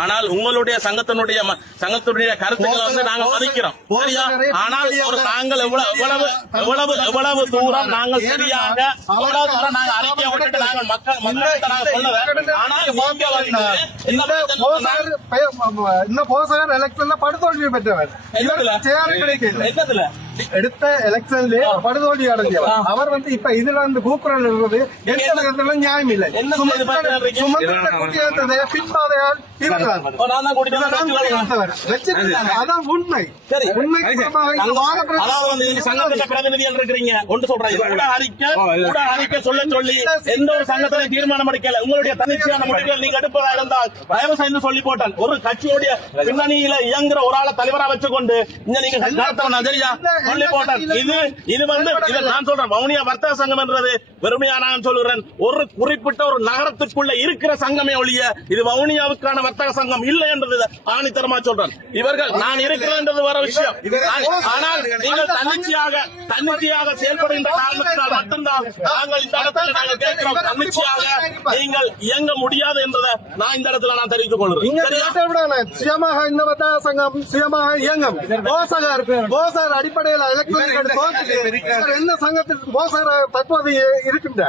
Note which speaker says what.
Speaker 1: ஆனால் உங்களுடைய சங்கத்தினுடைய சங்கத்தினுடைய கருத்துக்களை வந்து நாங்க மதிக்கிறோம். சரியா? ஆனால் ஒரு நாங்கள் எவ்வளவு எவ்வளவு எவ்வளவு தூரம் நாங்கள் சரியாக எவ்வளவு தூரம் நாங்கள் அறிக்கையை விட்டுட்டு நாங்கள் மக்கள் மக்கள்கிட்ட ஆனால் நீங்க
Speaker 2: ம- ம- இந்த போசகர் எலெக்ஷன்ல படுதோல்வி பெற்றவர்.
Speaker 1: என்னத்துல?
Speaker 2: சேர் கிடைக்கல.
Speaker 1: என்னத்துல
Speaker 2: எடுத்த எலெக்ஷன்ல படுதோல்வி அடைஞ்சவர். அவர் வந்து இப்ப இதுல வந்து கூக்குரல் இடுறது எந்த நியாயம் இல்லை
Speaker 1: என்ன இது பார்க்கிறீங்க?
Speaker 2: சுமந்திரத்தை கூட்டி வந்தது பின்பாதையால். அதான் உண்மை. உண்மை
Speaker 1: இருக்கிறீங்க. ஒன்று சொல்றேன். கூட அறிக்கை கூட அறிக்கை சொல்ல சொல்லி எந்த ஒரு சங்கத்திலையும் தீர்மானம் எடுக்கல. உங்களுடைய தன்னிச்சையான முடிவுகள் நீங்க எடுப்பதா இருந்தால் தயவு செய்து சொல்லி போட்டால் ஒரு கட்சியுடைய பின்னணியில இயங்குற ஒரு ஆளை தலைவரா வச்சுக்கொண்டு இங்க நீங்க சரியா? சொல்லி போட்டால் இது இது வந்து இது நான் சொல்றேன். வவுனியா வர்த்தக சங்கம் என்றது வெறுமையா நான் சொல்லுறேன் ஒரு குறிப்பிட்ட ஒரு நகரத்துக்குள்ள இருக்கிற சங்கமே ஒழிய இது வவுனியாவுக்கான வர்த்தக சங்கம் இல்லை என்றது ஆணித்தரமா சொல்றேன். இவர்கள் நான் இருக்கிறேன்றது வர விஷயம். ஆனால் நீங்கள் தன்னிச்சையாக தன்னிச்சையாக செயல்படுகின்ற காரணத்தினால் மட்டும்தான் நாங்கள் இந்த இடத்துல நாங்கள் கேட்கிறோம். தன்னிச்சையாக நீங்கள் இயங்க முடியாது என்றதை நான் இந்த இடத்துல நான் தெரிவித்துக் கொள்கிறேன்.
Speaker 2: சுயமாக இந்த வர்த்தக சங்கம் சுயமாக இயங்கும். போசகர் போசகர் அடிப்படையில் எலக்ட்ரானிக் எந்த சங்கத்திற்கு போசகர் தற்போது இருக்கின்ற